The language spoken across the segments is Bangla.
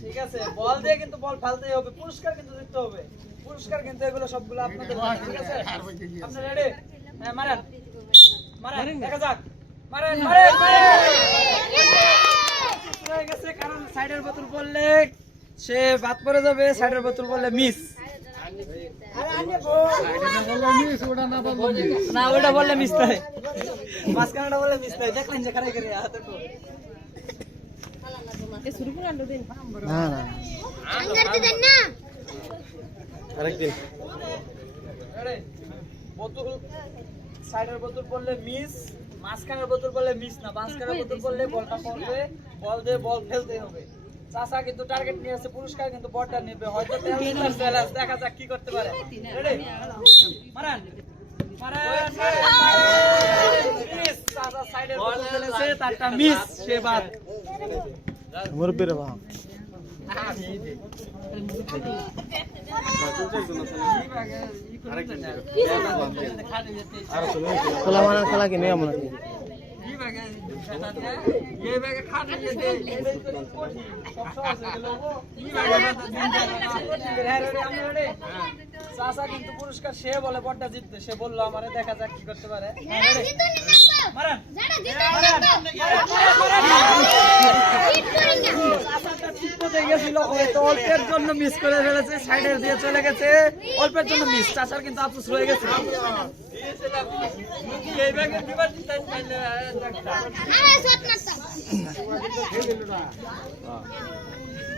ঠিক আছে, বল দিয়ে কিন্তু বল ফালতেই হবে, পুরস্কার কিন্তু দিতে হবে, পুরস্কার কিন্তু এগুলো সবগুলো আপনাদের। ঠিক আছে, আপনারা রেডি? হ্যাঁ, মারেন মারেন, দেখা যাক, মারেন মারেন মারেন। গেছে, কারণ সাইডের বোতল পড়লে সে বাদ পড়ে যাবে, সাইডের বোতল পড়লে মিস। না, ওটা বললে মিস নাই, মাঝখানেটা বললে মিস নাই। দেখলেন যে খারাই করে হাতে আরেকদিন বোতল, সাইডের বোতল পড়লে মিস, মাঝখানের বোতল পড়লে মিস না, মাঝখানের বোতল পড়লে বলটা পড়বে, বল দিয়ে বল ফেলতে হবে। চাচা কিন্তু টার্গেট নিয়ে আসছে, পুরস্কার কিন্তু বলটা নেবে, হয়তো দেখা যাক কি করতে পারে। রেডি? মারান মারান মিস। চাচা সাইডের বোতল ফেলেছে, তারটা মিস, সে বাদ। মুরব্বি রে বাবা, খেলা কি নিয়ম নাকি? চাচা কিন্তু পুরস্কার সে বলে বড়টা জিতবে, সে বললো আমারে, দেখা যাক কি করতে পারে। অল্পের জন্য মিস করে ফেলেছে, সাইডের দিয়ে চলে গেছে, অল্পের জন্য মিস। চাচার কিন্তু আফসোস রয়ে গেছে।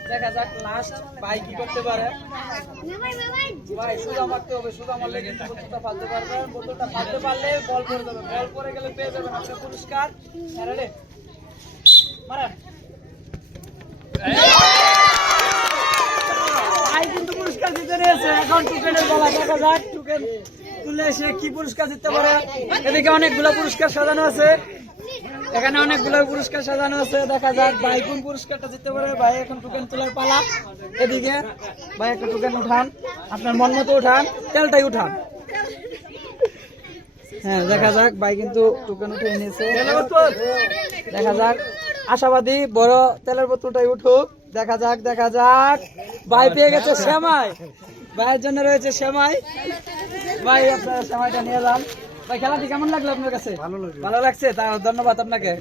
দেখা যাক লাস্ট ভাই কি করতে পারে। ভাই সুদা মারতে হবে, সুদা মারলে কিন্তু বোতলটা ফালতে পারবে, বোতলটা ফালতে পারলে বল পড়ে যাবে, বল পড়ে গেলে পেয়ে যাবেন আপনার পুরস্কার। মারা ভাই কিন্তু পুরস্কার জিতে নিয়েছে। এখন টুকেনের বলা, দেখা যাক টুকেন তুলে সে কি পুরস্কার জিততে পারে। এদিকে অনেকগুলো পুরস্কার সাজানো আছে, এখানে অনেকগুলো পুরস্কার সাজানো আছে, দেখা যাক ভাই কোন পুরস্কারটা জিততে পারে। ভাই এখন টোকেন তোলার পালা। এদিকে ভাই একটা টোকেন উঠান, আপনার মন মতো উঠান, তেলটাই উঠান। হ্যাঁ, দেখা যাক ভাই কিন্তু টোকেন উঠে নিয়েছে। দেখা যাক, আশাবাদী বড় তেলের বোতলটাই উঠুক। দেখা যাক দেখা যাক, ভাই পেয়ে গেছে সেমাই, ভাইয়ের জন্য রয়েছে সেমাই। ভাই আপনার সেমাইটা নিয়ে যান। ভাই খেলাটি কেমন লাগলো আপনার কাছে? ভালো লাগছে, তা ধন্যবাদ আপনাকে।